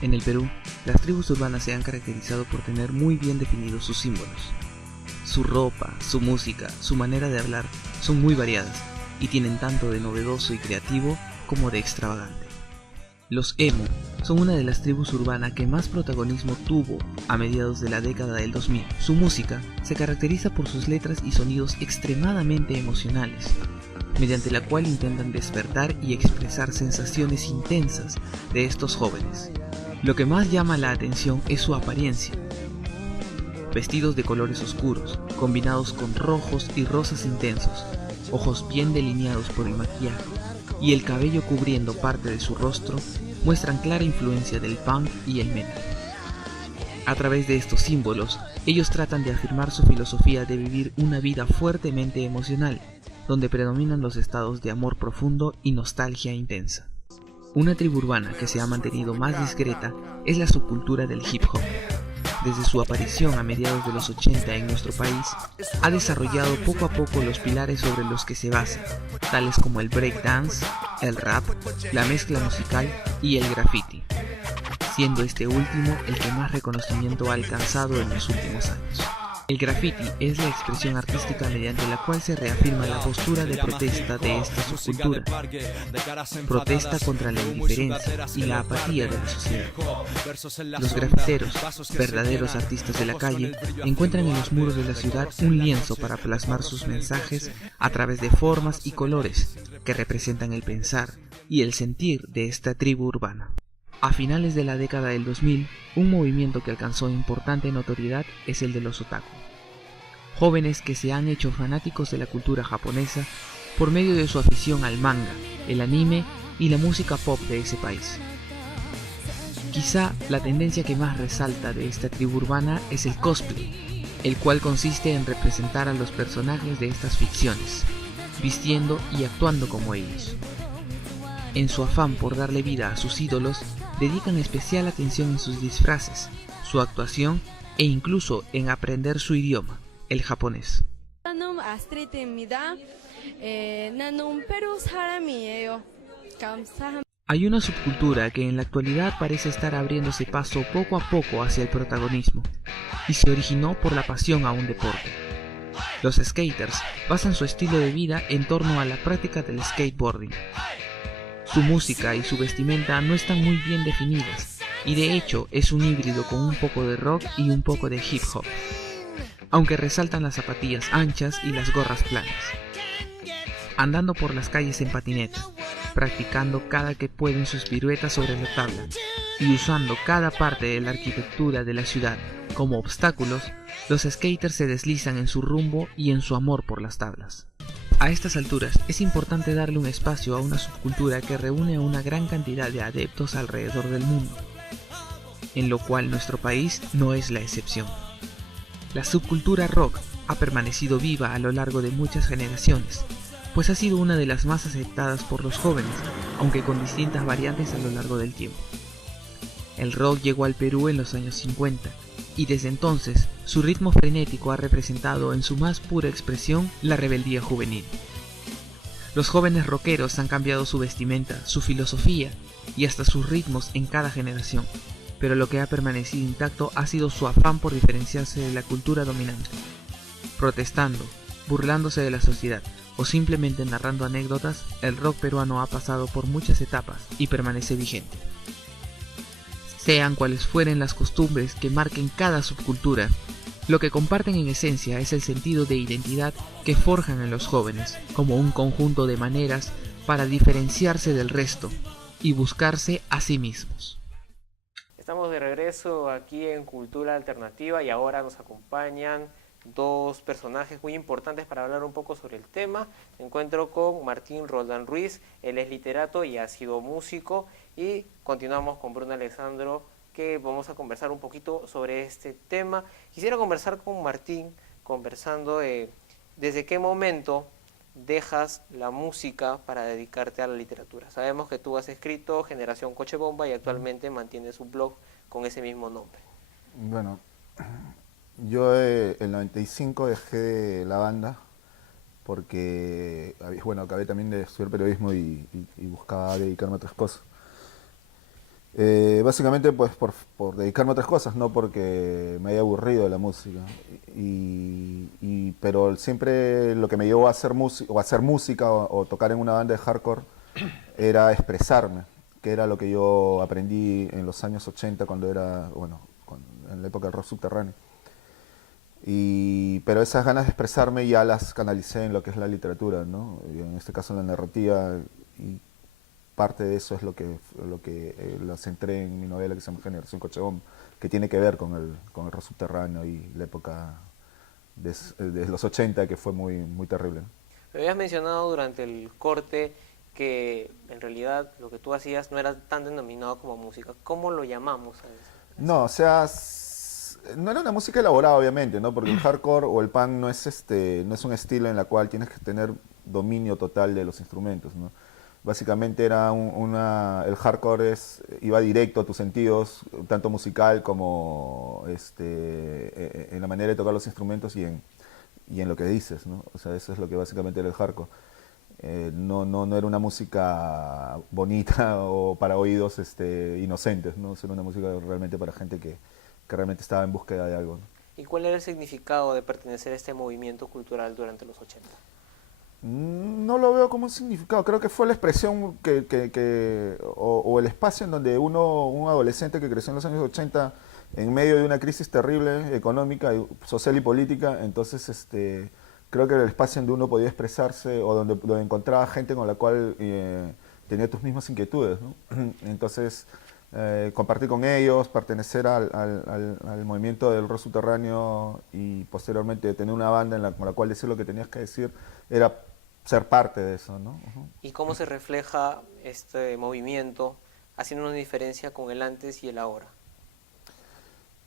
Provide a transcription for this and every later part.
En el Perú, las tribus urbanas se han caracterizado por tener muy bien definidos sus símbolos. Su ropa, su música, su manera de hablar son muy variadas y tienen tanto de novedoso y creativo como de extravagante. Los emo son una de las tribus urbanas que más protagonismo tuvo a mediados de la década del 2000. Su música se caracteriza por sus letras y sonidos extremadamente emocionales, mediante la cual intentan despertar y expresar sensaciones intensas de estos jóvenes. Lo que más llama la atención es su apariencia. Vestidos de colores oscuros, combinados con rojos y rosas intensos, ojos bien delineados por el maquillaje y el cabello cubriendo parte de su rostro, muestran clara influencia del punk y el metal. A través de estos símbolos, ellos tratan de afirmar su filosofía de vivir una vida fuertemente emocional, donde predominan los estados de amor profundo y nostalgia intensa. Una tribu urbana que se ha mantenido más discreta es la subcultura del hip hop. Desde su aparición a mediados de los 80 en nuestro país, ha desarrollado poco a poco los pilares sobre los que se basa, tales como el breakdance, el rap, la mezcla musical y el graffiti, siendo este último el que más reconocimiento ha alcanzado en los últimos años. El graffiti es la expresión artística mediante la cual se reafirma la postura de protesta de esta subcultura. Protesta contra la indiferencia y la apatía de la sociedad. Los grafiteros, verdaderos artistas de la calle, encuentran en los muros de la ciudad un lienzo para plasmar sus mensajes a través de formas y colores que representan el pensar y el sentir de esta tribu urbana. A finales de la década del 2000, un movimiento que alcanzó importante notoriedad es el de los otaku. Jóvenes que se han hecho fanáticos de la cultura japonesa por medio de su afición al manga, el anime y la música pop de ese país. Quizá la tendencia que más resalta de esta tribu urbana es el cosplay, el cual consiste en representar a los personajes de estas ficciones, vistiendo y actuando como ellos. En su afán por darle vida a sus ídolos, dedican especial atención en sus disfraces, su actuación e incluso en aprender su idioma, el japonés. Hay una subcultura que en la actualidad parece estar abriéndose paso poco a poco hacia el protagonismo, y se originó por la pasión a un deporte. Los skaters basan su estilo de vida en torno a la práctica del skateboarding. Su música y su vestimenta no están muy bien definidas, y de hecho es un híbrido con un poco de rock y un poco de hip hop, aunque resaltan las zapatillas anchas y las gorras planas. Andando por las calles en patineta, practicando cada que pueden sus piruetas sobre la tabla, y usando cada parte de la arquitectura de la ciudad como obstáculos, los skaters se deslizan en su rumbo y en su amor por las tablas. A estas alturas es importante darle un espacio a una subcultura que reúne a una gran cantidad de adeptos alrededor del mundo, en lo cual nuestro país no es la excepción. La subcultura rock ha permanecido viva a lo largo de muchas generaciones, pues ha sido una de las más aceptadas por los jóvenes, aunque con distintas variantes a lo largo del tiempo. El rock llegó al Perú en los años 50, y desde entonces su ritmo frenético ha representado en su más pura expresión la rebeldía juvenil. Los jóvenes rockeros han cambiado su vestimenta, su filosofía y hasta sus ritmos en cada generación, pero lo que ha permanecido intacto ha sido su afán por diferenciarse de la cultura dominante. Protestando, burlándose de la sociedad o simplemente narrando anécdotas, el rock peruano ha pasado por muchas etapas y permanece vigente. Sean cuales fueren las costumbres que marquen cada subcultura, lo que comparten en esencia es el sentido de identidad que forjan en los jóvenes, como un conjunto de maneras para diferenciarse del resto y buscarse a sí mismos. Estamos de regreso aquí en Cultura Alternativa y ahora nos acompañan dos personajes muy importantes para hablar un poco sobre el tema. Me encuentro con Martín Roldán Ruiz, él es literato y ha sido músico, y continuamos con Bruno Alexandro, que vamos a conversar un poquito sobre este tema. Quisiera conversar con Martín, conversando desde qué momento dejas la música para dedicarte a la literatura. Sabemos que tú has escrito Generación Coche Bomba y actualmente mantienes un blog con ese mismo nombre. Bueno, Yo en el 95 dejé la banda porque, bueno, acabé también de estudiar periodismo y buscaba dedicarme a otras cosas. Básicamente pues por dedicarme a otras cosas, no porque me haya aburrido de la música. Pero siempre lo que me llevó a hacer, o a hacer música o tocar en una banda de hardcore era expresarme, que era lo que yo aprendí en los años 80 cuando era, bueno, en la época del rock subterráneo. Pero esas ganas de expresarme ya las canalicé en lo que es la literatura, ¿no? Y en este caso en la narrativa, y parte de eso es lo que lo centré en mi novela que se llama Generación Cochabamba, que tiene que ver con el rock subterráneo y la época de los 80 que fue muy, muy terrible, ¿no? Me habías mencionado durante el corte que en realidad lo que tú hacías no era tan denominado como música. ¿Cómo lo llamamos a eso? No, o sea, no era una música elaborada, obviamente, ¿no? Porque el hardcore o el punk no es un estilo en el cual tienes que tener dominio total de los instrumentos, ¿no? Básicamente era el hardcore iba directo a tus sentidos, tanto musical como en la manera de tocar los instrumentos y en lo que dices, ¿no? O sea, eso es lo que básicamente era el hardcore. No era una música bonita o para oídos inocentes, ¿no? Era una música realmente para gente que realmente estaba en búsqueda de algo, ¿no? ¿Y cuál era el significado de pertenecer a este movimiento cultural durante los 80? No lo veo como un significado, creo que fue la expresión o el espacio en donde un adolescente que creció en los años 80 en medio de una crisis terrible económica, social y política, entonces creo que era el espacio donde uno podía expresarse o donde encontraba gente con la cual tenía tus mismas inquietudes, ¿no? Entonces, compartir con ellos, pertenecer al movimiento del rock subterráneo y posteriormente tener una banda con la cual decir lo que tenías que decir, era ser parte de eso, ¿no? Uh-huh. ¿Y cómo se refleja este movimiento haciendo una diferencia con el antes y el ahora?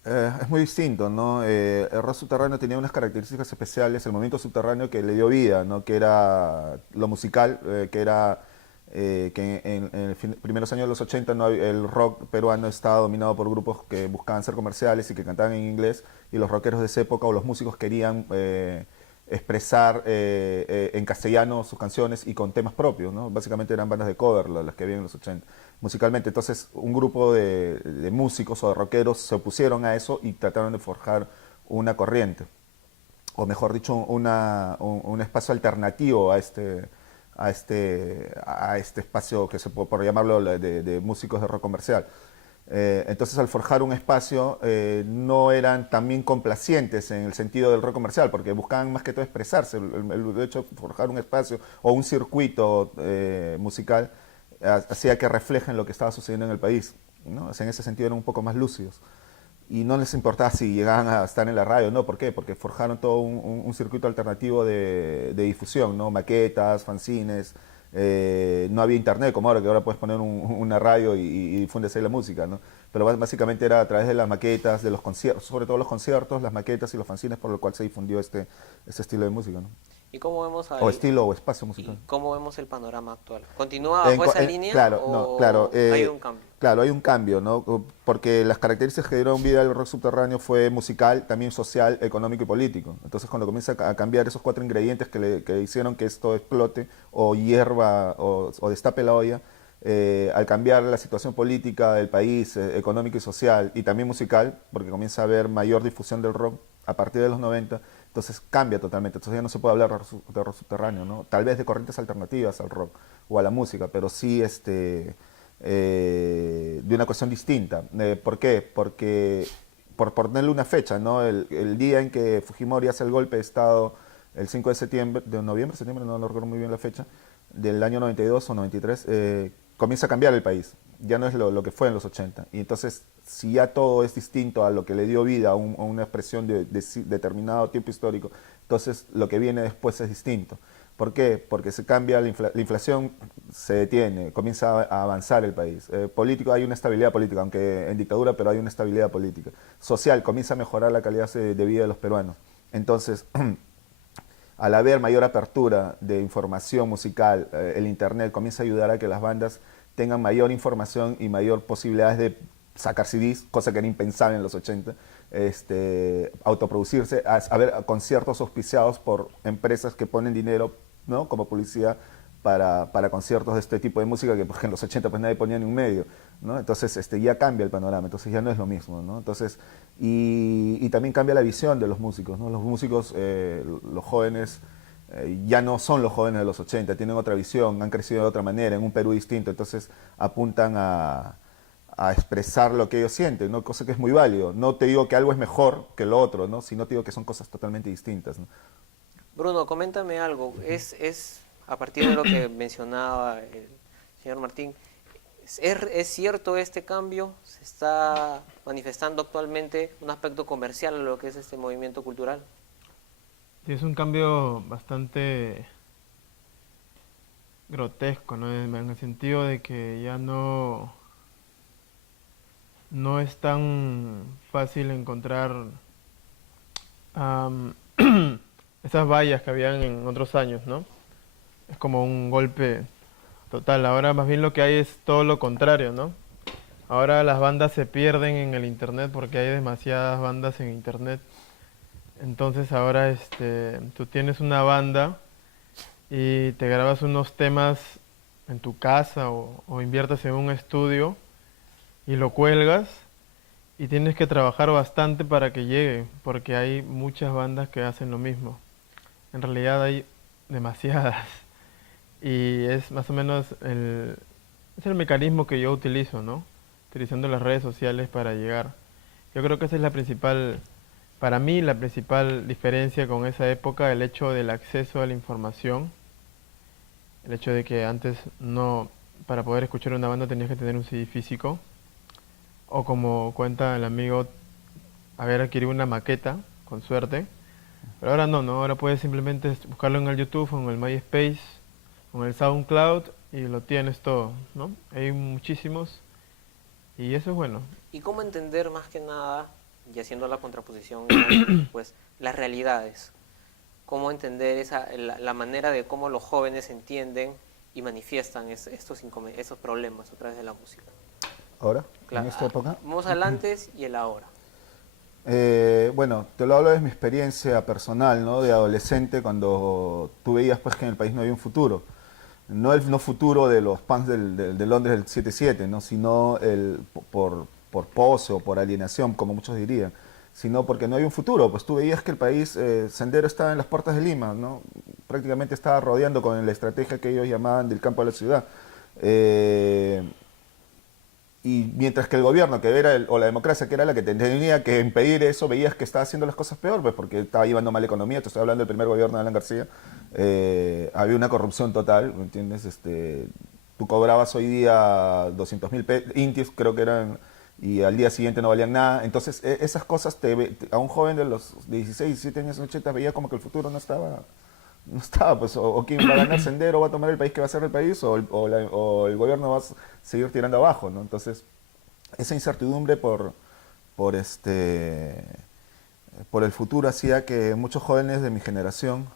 Es muy distinto, ¿no? El rock subterráneo tenía unas características especiales, el movimiento subterráneo que le dio vida, ¿no? Que era lo musical, que en los primeros años de los 80 el rock peruano estaba dominado por grupos que buscaban ser comerciales y que cantaban en inglés, y los rockeros de esa época o los músicos querían expresar en castellano sus canciones y con temas propios, ¿no? Básicamente eran bandas de cover las que había en los 80 musicalmente. Entonces un grupo de músicos o de rockeros se opusieron a eso y trataron de forjar una corriente, o mejor dicho, un espacio alternativo a este espacio que por llamarlo de músicos de rock comercial. Entonces al forjar un espacio no eran también complacientes en el sentido del rock comercial, porque buscaban más que todo expresarse. El hecho de forjar un espacio o un circuito musical hacía que reflejen lo que estaba sucediendo en el país, ¿no? O sea, en ese sentido eran un poco más lúcidos. Y no les importaba si llegaban a estar en la radio, ¿no? ¿Por qué? Porque forjaron todo un circuito alternativo de difusión, ¿no? Maquetas, fanzines, no había internet como ahora, que ahora puedes poner una radio y difundes ahí la música, ¿no? Pero básicamente era a través de las maquetas, de los conciertos, sobre todo los conciertos, las maquetas y los fanzines, por lo cual se difundió este estilo de música, ¿no? ¿Y cómo vemos O estilo o espacio musical. ¿Y cómo vemos el panorama actual? ¿Continúa bajo esa línea claro, o no, claro, ha habido un cambio? Claro, hay un cambio, ¿no? Porque las características que dieron vida al rock subterráneo fue musical, también social, económico y político. Entonces cuando comienza a cambiar esos cuatro ingredientes que hicieron que esto explote o hierva o destape la olla, al cambiar la situación política del país, económica y social, y también musical, porque comienza a haber mayor difusión del rock a partir de los 90, entonces cambia totalmente. Entonces ya no se puede hablar de rock subterráneo, ¿no? Tal vez de corrientes alternativas al rock o a la música, pero sí de una cuestión distinta. ¿Por qué? Porque, por ponerle una fecha, ¿no? El día en que Fujimori hace el golpe de Estado, el 5 de septiembre, de noviembre, septiembre, no recuerdo muy bien la fecha, del año 92 o 93, comienza a cambiar el país. Ya no es lo que fue en los 80. Y entonces, si ya todo es distinto a lo que le dio vida a una expresión de determinado tiempo histórico, entonces lo que viene después es distinto. ¿Por qué? Porque se cambia, la inflación se detiene, comienza a avanzar el país. Político, hay una estabilidad política, aunque en dictadura, pero hay una estabilidad política. Social, comienza a mejorar la calidad de vida de los peruanos. Entonces, al haber mayor apertura de información musical, el internet comienza a ayudar a que las bandas tengan mayor información y mayor posibilidades sacar CDs, cosa que era impensable en los 80, autoproducirse, a ver conciertos auspiciados por empresas que ponen dinero, ¿no? Como publicidad para conciertos de este tipo de música que porque en los 80 pues nadie ponía ni un medio, ¿no? Entonces ya cambia el panorama, entonces ya no es lo mismo, ¿no? Entonces, y también cambia la visión de los músicos, ¿no? Los músicos, los jóvenes, ya no son los jóvenes de los 80, tienen otra visión, han crecido de otra manera, en un Perú distinto, entonces apuntan a expresar lo que ellos sienten, ¿no? Cosa que es muy válido. No te digo que algo es mejor que lo otro, ¿no? Sino te digo que son cosas totalmente distintas, ¿no? Bruno, coméntame algo. Es a partir de lo que mencionaba el señor Martín, ¿es cierto este cambio? ¿Se está manifestando actualmente un aspecto comercial en lo que es este movimiento cultural? Sí, es un cambio bastante grotesco, ¿no? En el sentido de que ya no es tan fácil encontrar am, esas vallas que habían en otros años, ¿no? Es como un golpe total. Ahora más bien lo que hay es todo lo contrario, ¿no? Ahora las bandas se pierden en el internet porque hay demasiadas bandas en internet. Entonces ahora tú tienes una banda y te grabas unos temas en tu casa o inviertes en un estudio y lo cuelgas y tienes que trabajar bastante para que llegue, porque hay muchas bandas que hacen lo mismo. En realidad hay demasiadas y es más o menos es el mecanismo que yo utilizo, ¿no? Utilizando las redes sociales para llegar. Yo creo que esa es la principal, para mí la principal diferencia con esa época, el hecho del acceso a la información, el hecho de que antes no, para poder escuchar una banda tenías que tener un CD físico, o como cuenta el amigo, haber adquirido una maqueta, con suerte. Pero ahora no, ahora puedes simplemente buscarlo en el YouTube, o en el MySpace, o en el SoundCloud y lo tienes todo, ¿no? Hay muchísimos y eso es bueno. ¿Y cómo entender más que nada, y haciendo la contraposición, pues las realidades? ¿Cómo entender la manera de cómo los jóvenes entienden y manifiestan estos problemas a través de la música? ¿Ahora? Claro, ¿En esta época? vamos al antes y el ahora. Bueno, te lo hablo de mi experiencia personal, ¿no? De adolescente, cuando tú veías pues que en el país no había un futuro. No el no futuro de los punks de Londres del 77, ¿no? Sino por pose o por alienación, como muchos dirían, sino porque no hay un futuro. Pues tú veías que el país, Sendero estaba en las puertas de Lima, ¿no? Prácticamente estaba rodeando con la estrategia que ellos llamaban del campo a la ciudad. Y mientras que el gobierno, que era o la democracia, que era la que tenía que impedir eso, veías que estaba haciendo las cosas peor, pues porque estaba llevando mal la economía. Te estoy hablando del primer gobierno de Alan García. Había una corrupción total, ¿me entiendes? Tú cobrabas hoy día 200.000 intis, creo que eran, y al día siguiente no valían nada. Entonces, esas cosas, a un joven de los 16, 17 años, 80, veía como que el futuro no estaba, pues, o quién va a ganar Sendero, va a tomar el país que va a ser el país, o el gobierno va a seguir tirando abajo, ¿no? Entonces, esa incertidumbre por, por el futuro hacía que muchos jóvenes de mi generación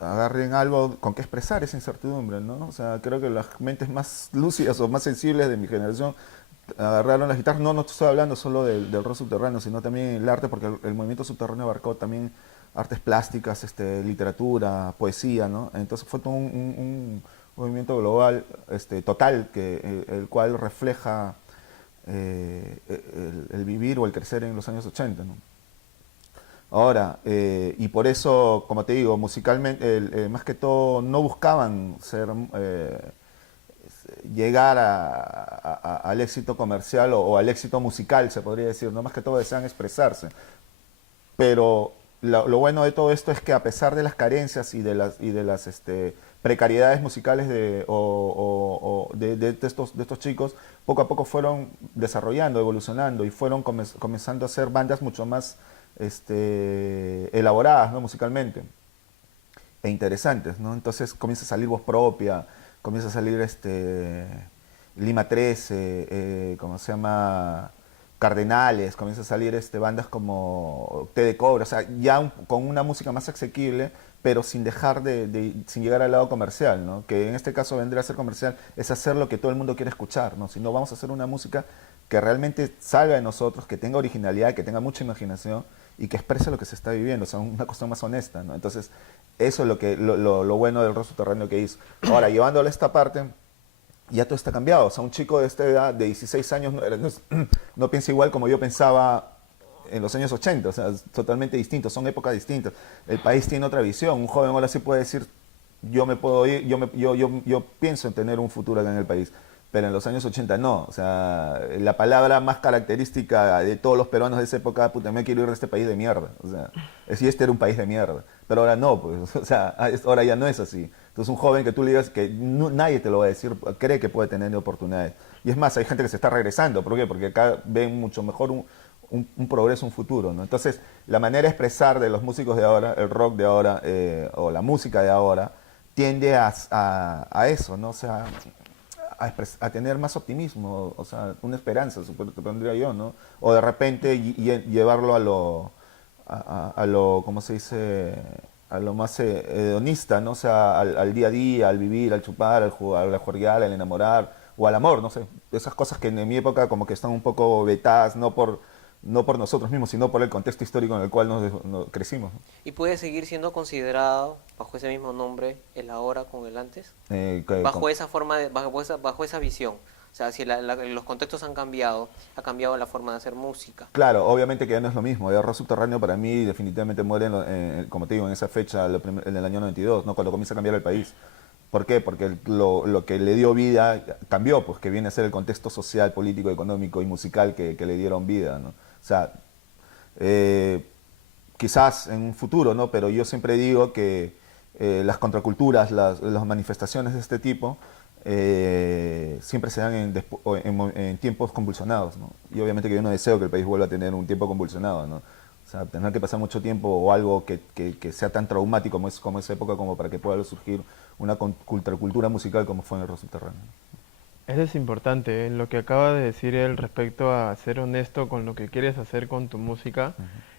agarren algo con que expresar esa incertidumbre, ¿no? O sea, creo que las mentes más lúcidas o más sensibles de mi generación agarraron las guitarras. No estoy hablando solo del rock subterráneo, sino también el arte, porque el movimiento subterráneo abarcó también artes plásticas, literatura, poesía, ¿no? Entonces fue todo un movimiento global, total, el cual refleja el vivir o el crecer en los años 80, ¿no? Ahora, y por eso, como te digo, musicalmente, más que todo, no buscaban llegar al éxito comercial o al éxito musical, se podría decir, no, más que todo desean expresarse. Pero lo bueno de todo esto es que a pesar de las carencias y de las precariedades musicales de estos chicos, poco a poco fueron desarrollando, evolucionando y fueron comenzando a hacer bandas mucho más elaboradas, ¿no? Musicalmente e interesantes, ¿no? Entonces comienza a salir Voz Propia, comienza a salir Lima 13, ¿cómo se llama? Cardenales, comienza a salir bandas como Té de Cobre, o sea, ya con una música más asequible, pero sin dejar sin llegar al lado comercial, ¿no? Que en este caso vendría a ser comercial, es hacer lo que todo el mundo quiere escuchar, ¿no? Si no, vamos a hacer una música que realmente salga de nosotros, que tenga originalidad, que tenga mucha imaginación y que exprese lo que se está viviendo, o sea, una cuestión más honesta, ¿no? Entonces, eso es lo bueno del rock subterráneo que hizo. Ahora, llevándolo a esta parte, ya todo está cambiado. O sea, un chico de esta edad, de 16 años, no piensa igual como yo pensaba en los años 80, o sea, es totalmente distinto, son épocas distintas. El país tiene otra visión. Un joven ahora sí puede decir, yo me puedo ir, yo pienso en tener un futuro acá en el país. Pero en los años 80 no. O sea, la palabra más característica de todos los peruanos de esa época, puta, me quiero ir de este país de mierda. O sea, si este era un país de mierda. Pero ahora no, pues. O sea, ahora ya no es así. Entonces un joven que tú le digas que nadie te lo va a decir, cree que puede tener oportunidades. Y es más, hay gente que se está regresando. ¿Por qué? Porque acá ven mucho mejor un progreso, un futuro, ¿no? Entonces, la manera de expresar de los músicos de ahora, el rock de ahora, o la música de ahora, tiende a eso, ¿no? O sea, a tener más optimismo, o sea, una esperanza, te pondría yo, ¿no? O de repente llevarlo a lo, ¿cómo se dice? A lo más hedonista, ¿no? O sea, al día a día, al vivir, al chupar, al jugar, al juerguear, al enamorar, o al amor, no sé. Esas cosas que en mi época como que están un poco vetadas, no por nosotros mismos, sino por el contexto histórico en el cual nos crecimos, ¿no? ¿Y puede seguir siendo considerado bajo ese mismo nombre el ahora con el antes? Bajo esa forma, bajo esa visión. O sea, si los contextos han cambiado, ha cambiado la forma de hacer música. Claro, obviamente que ya no es lo mismo. El rock subterráneo para mí definitivamente muere, como te digo, en esa fecha, en el año 92, ¿no? Cuando comienza a cambiar el país. ¿Por qué? Porque lo que le dio vida cambió, pues que viene a ser el contexto social, político, económico y musical que le dieron vida, ¿no? O sea, quizás en un futuro, ¿no? Pero yo siempre digo que las contraculturas, las manifestaciones de este tipo, siempre se dan en tiempos convulsionados, ¿no? Y obviamente que yo no deseo que el país vuelva a tener un tiempo convulsionado, ¿no? O sea, tener que pasar mucho tiempo o algo que sea tan traumático como esa época como para que pueda surgir una contracultura musical como fue en el rock subterráneo. Eso es importante, lo que acaba de decir él respecto a ser honesto con lo que quieres hacer con tu música,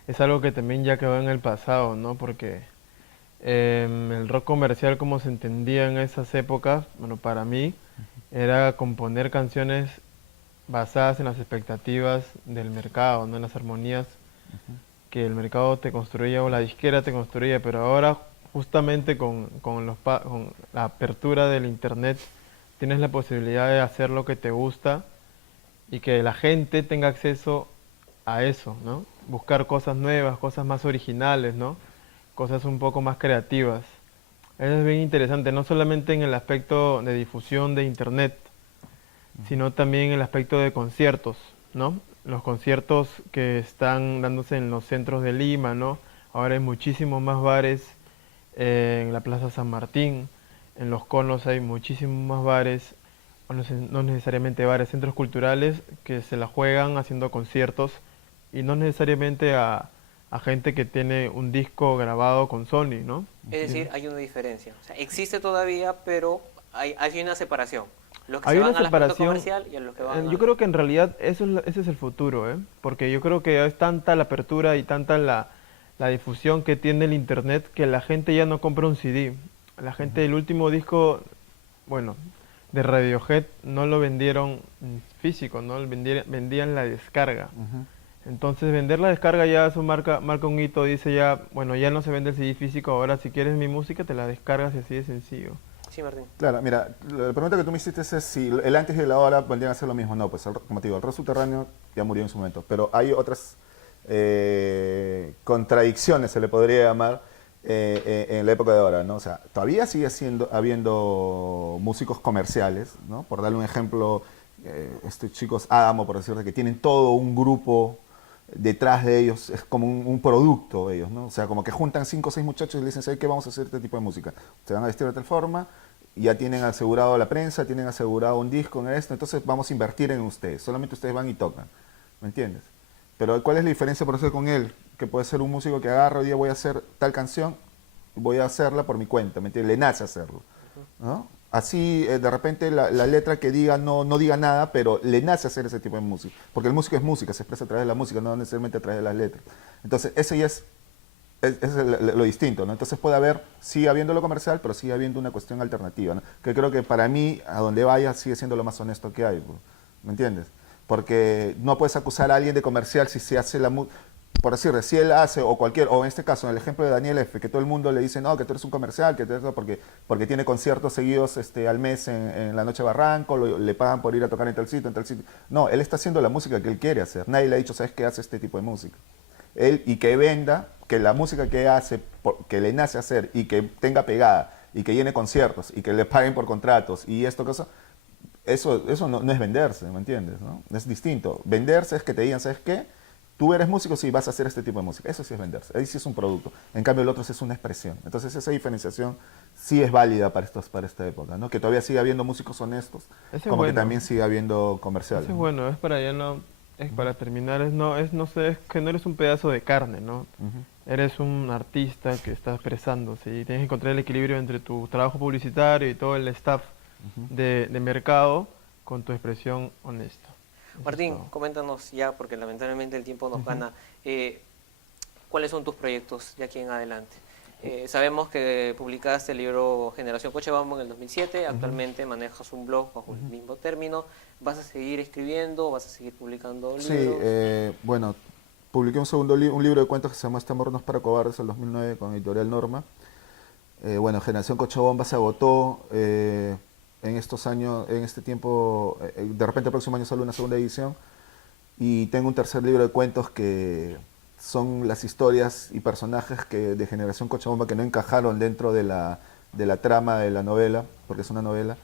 es algo que también ya quedó en el pasado, ¿no? Porque el rock comercial como se entendía en esas épocas, bueno, para mí, era componer canciones basadas en las expectativas del mercado, no en las armonías que el mercado te construía o la disquera te construía, pero ahora justamente con la apertura del internet tienes la posibilidad de hacer lo que te gusta y que la gente tenga acceso a eso, ¿no? Buscar cosas nuevas, cosas más originales, ¿no? Cosas un poco más creativas. Eso es bien interesante, no solamente en el aspecto de difusión de internet, sino también en el aspecto de conciertos, ¿no? Los conciertos que están dándose en los centros de Lima, ¿no? Ahora hay muchísimos más bares en la Plaza San Martín, en Los Conos hay muchísimos más bares, no necesariamente bares, centros culturales que se la juegan haciendo conciertos y no necesariamente a gente que tiene un disco grabado con Sony, ¿no? Es decir, hay una diferencia. O sea, existe todavía, pero hay una separación. Los que Hay se una van al aspecto separación. comercial y a los que van Yo creo que en realidad ese es el futuro, ¿eh? Porque yo creo que es tanta la apertura y tanta la difusión que tiene el internet que la gente ya no compra un CD. La gente, el último disco, bueno, de Radiohead no lo vendieron físico, ¿no? Vendían la descarga. Entonces vender la descarga ya eso marca un hito, dice ya, bueno, ya no se vende el CD físico, ahora si quieres mi música te la descargas y así de sencillo. Sí, Martín. Claro, mira, la pregunta que tú me hiciste es si el antes y el ahora vendrían a ser lo mismo. No, pues como te digo, el rock subterráneo ya murió en su momento, pero hay otras contradicciones, se le podría llamar, en la época de ahora, ¿no? O sea, todavía sigue habiendo músicos comerciales, ¿no? Por darle un ejemplo, estos chicos Adamo, por decirte, que tienen todo un grupo detrás de ellos, es como un producto ellos, ¿no? O sea, como que juntan 5 o 6 muchachos y le dicen, ¿sabes qué? Vamos a hacer este tipo de música. Se van a vestir de tal forma, ya tienen asegurado la prensa, tienen asegurado un disco en esto, entonces vamos a invertir en ustedes. Solamente ustedes van y tocan, ¿me entiendes? Pero ¿cuál es la diferencia por eso con él? Que puede ser un músico que agarra hoy día voy a hacer tal canción, voy a hacerla por mi cuenta, ¿me entiendes? Le nace hacerlo, ¿no? Así, de repente, la letra que diga no diga nada, pero le nace hacer ese tipo de música. Porque el músico es música, se expresa a través de la música, no necesariamente a través de las letras. Entonces, ese ya es es lo distinto, ¿no? Entonces puede haber, sigue habiendo lo comercial, pero sigue habiendo una cuestión alternativa, ¿no? Que creo que para mí, a donde vaya, sigue siendo lo más honesto que hay, ¿me entiendes? Porque no puedes acusar a alguien de comercial si se hace por decir, si él hace, o en este caso, en el ejemplo de Daniel F., que todo el mundo le dice, no, que tú eres un comercial, que tú eres porque tiene conciertos seguidos al mes en la Noche Barranco, le pagan por ir a tocar en tal sitio, en tal sitio. No, él está haciendo la música que él quiere hacer. Nadie le ha dicho, ¿sabes qué? Hace este tipo de música. Él, y que venda, que la música que hace, que le nace hacer, y que tenga pegada, y que llene conciertos, y que le paguen por contratos, y esto, cosa, eso no es venderse, ¿me entiendes? ¿No? Es distinto. Venderse es que te digan, ¿sabes qué? Tú eres músico, sí, vas a hacer este tipo de música. Eso sí es venderse. Ahí sí es un producto. En cambio, el otro sí es una expresión. Entonces, esa diferenciación sí es válida para esta época, ¿no? Que todavía siga habiendo músicos honestos, Ese es como que bueno. también siga habiendo comerciales. Eso es ¿no? bueno, es para ya no, es para terminar, no sé, es que no eres un pedazo de carne, ¿no? Ujú. Eres un artista que está expresándose y tienes que encontrar el equilibrio entre tu trabajo publicitario y todo el staff de mercado con tu expresión honesta. Eso es Martín, todo. coméntanos ya, porque lamentablemente el tiempo nos gana, ¿cuáles son tus proyectos de aquí en adelante? Sabemos que publicaste el libro Generación Cochabamba en el 2007, actualmente manejas un blog bajo el mismo término. ¿Vas a seguir escribiendo? ¿Vas a seguir publicando Sí, libros? bueno, publiqué un libro de cuentos que se llama Este amor no es para cobardes, en el 2009, con Editorial Norma. Bueno, Generación Cochabamba se agotó en estos años, en este tiempo, de repente el próximo año sale una segunda edición, y tengo un tercer libro de cuentos que son las historias y personajes de Generación Cochabamba que no encajaron dentro de la trama de la novela, porque es una novela,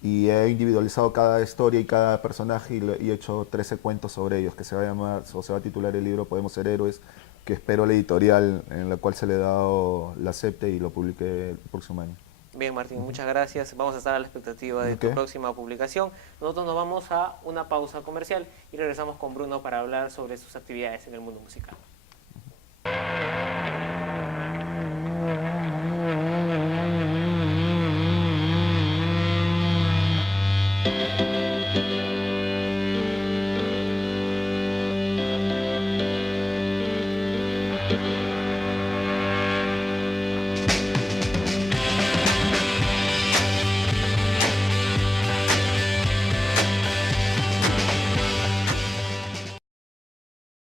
y he individualizado cada historia y cada personaje y he hecho 13 cuentos sobre ellos, que se va a llamar, o se va a titular el libro Podemos ser héroes, que espero la editorial en la cual se le ha dado la acepte y lo publique el próximo año. Bien, Martín, muchas gracias. Vamos a estar a la expectativa de tu Ok. próxima publicación. Nosotros nos vamos a una pausa comercial y regresamos con Bruno para hablar sobre sus actividades en el mundo musical.